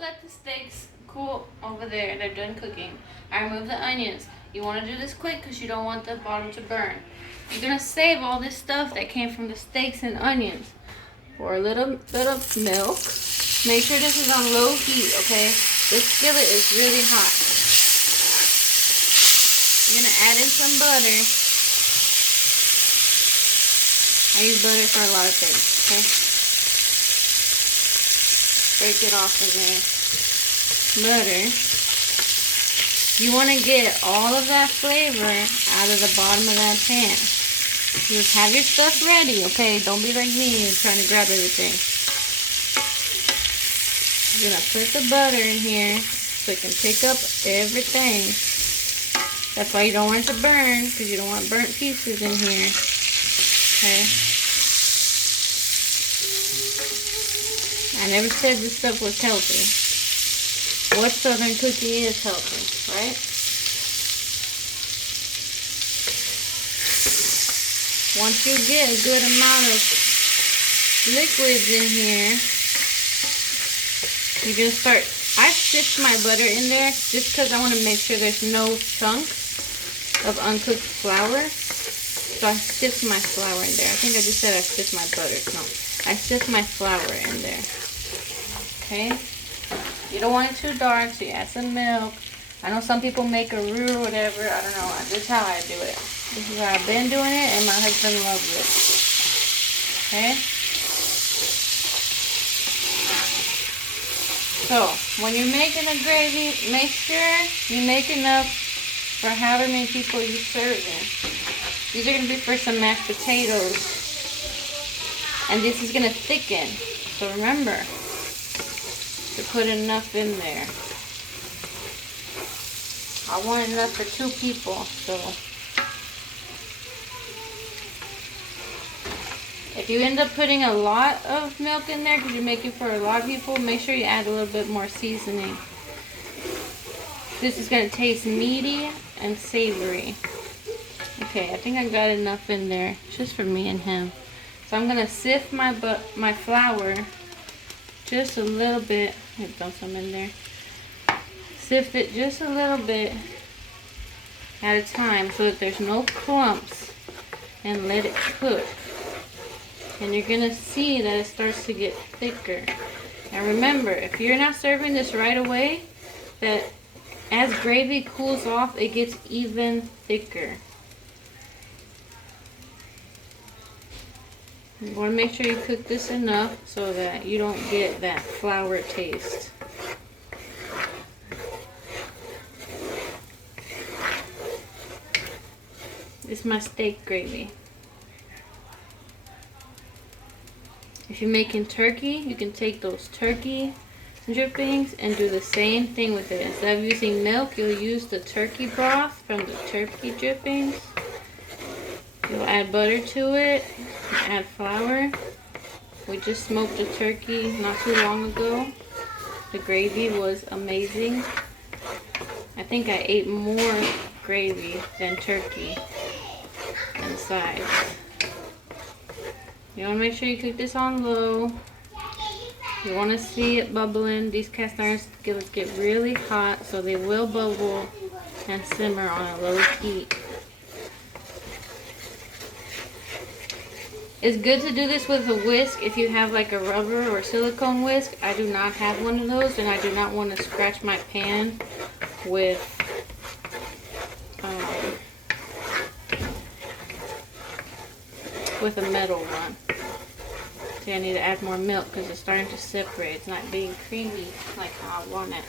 let the steaks cool over there. They're done cooking. I remove the onions. You want to do this quick because you don't want the bottom to burn. You're going to save all this stuff that came from the steaks and onions for a little bit of milk. Make sure this is on low heat, okay? This skillet is really hot. You're going to add in some butter. I use butter for a lot of things, okay? Break it off of there. Butter. You want to get all of that flavor out of the bottom of that pan. Just have your stuff ready, okay? Don't be like me and trying to grab everything. You're going to put the butter in here so it can pick up everything. That's why you don't want it to burn, because you don't want burnt pieces in here. Okay? I never said this stuff was healthy. What Southern cookie is healthy, right? Once you get a good amount of liquids in here, you're going to start. I sift my butter in there just because I want to make sure there's no chunks of uncooked flour. So I sift my flour in there. I think I just said I sift my butter. No, I sift my flour in there. Okay? You don't want it too dark, so you add some milk. I know some people make a roux or whatever. I don't know. This is how I do it. This is how I've been doing it, and my husband loves it. Okay? So, when you're making a gravy, make sure you make enough for however many people you're serving. These are going to be for some mashed potatoes. And this is going to thicken. So remember to put enough in there. I want enough for 2 people, so if you end up putting a lot of milk in there because you're making for a lot of people, make sure you add a little bit more seasoning. This is going to taste meaty and savory. Okay, I think I got enough in there just for me and him. So I'm going to sift my flour just a little bit. I've done some in there. Sift it just a little bit at a time so that there's no clumps, and let it cook. And you're going to see that it starts to get thicker. Now remember, if you're not serving this right away, that as gravy cools off, it gets even thicker. You want to make sure you cook this enough so that you don't get that flour taste. This is my steak gravy. If you're making turkey, you can take those turkey drippings and do the same thing with it. Instead of using milk, you'll use the turkey broth from the turkey drippings. You'll add butter to it, add flour. We just smoked a turkey not too long ago. The gravy was amazing. I think I ate more gravy than turkey inside. You want to make sure you cook this on low. You want to see it bubbling. These cast iron skillets get really hot, so they will bubble and simmer on a low heat. It's good to do this with a whisk if you have like a rubber or silicone whisk. I do not have one of those, and I do not want to scratch my pan with a metal one. See, I need to add more milk because it's starting to separate. It's not being creamy like how I want it.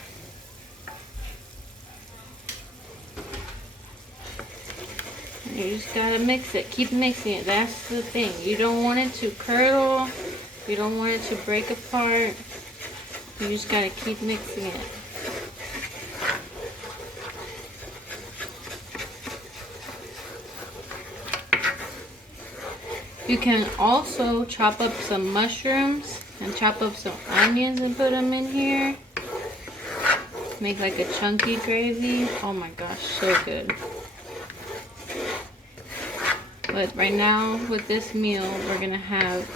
And you just gotta mix it. Keep mixing it. That's the thing. You don't want it to curdle. You don't want it to break apart. You just gotta keep mixing it. You can also chop up some mushrooms and chop up some onions and put them in here. Make like a chunky gravy. Oh my gosh, so good. But right now with this meal, we're gonna have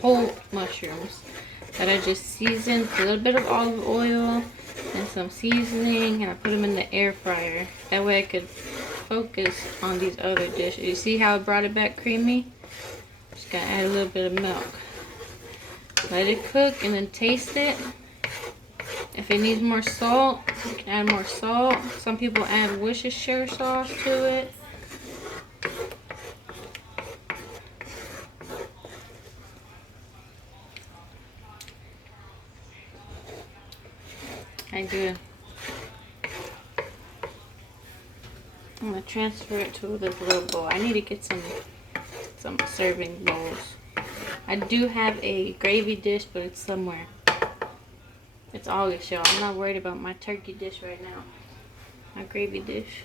whole mushrooms. that I just seasoned with a little bit of olive oil and some seasoning, and I put them in the air fryer. That way I could focus on these other dishes. You see how I brought it back creamy? Just gotta add a little bit of milk. Let it cook and then taste it. If it needs more salt, you can add more salt. Some people add Worcestershire sauce to it. I do. I'm gonna transfer it to this little bowl. I need to get some serving bowls. I do have a gravy dish, but it's somewhere. It's August, y'all. I'm not worried about my turkey dish right now. My gravy dish.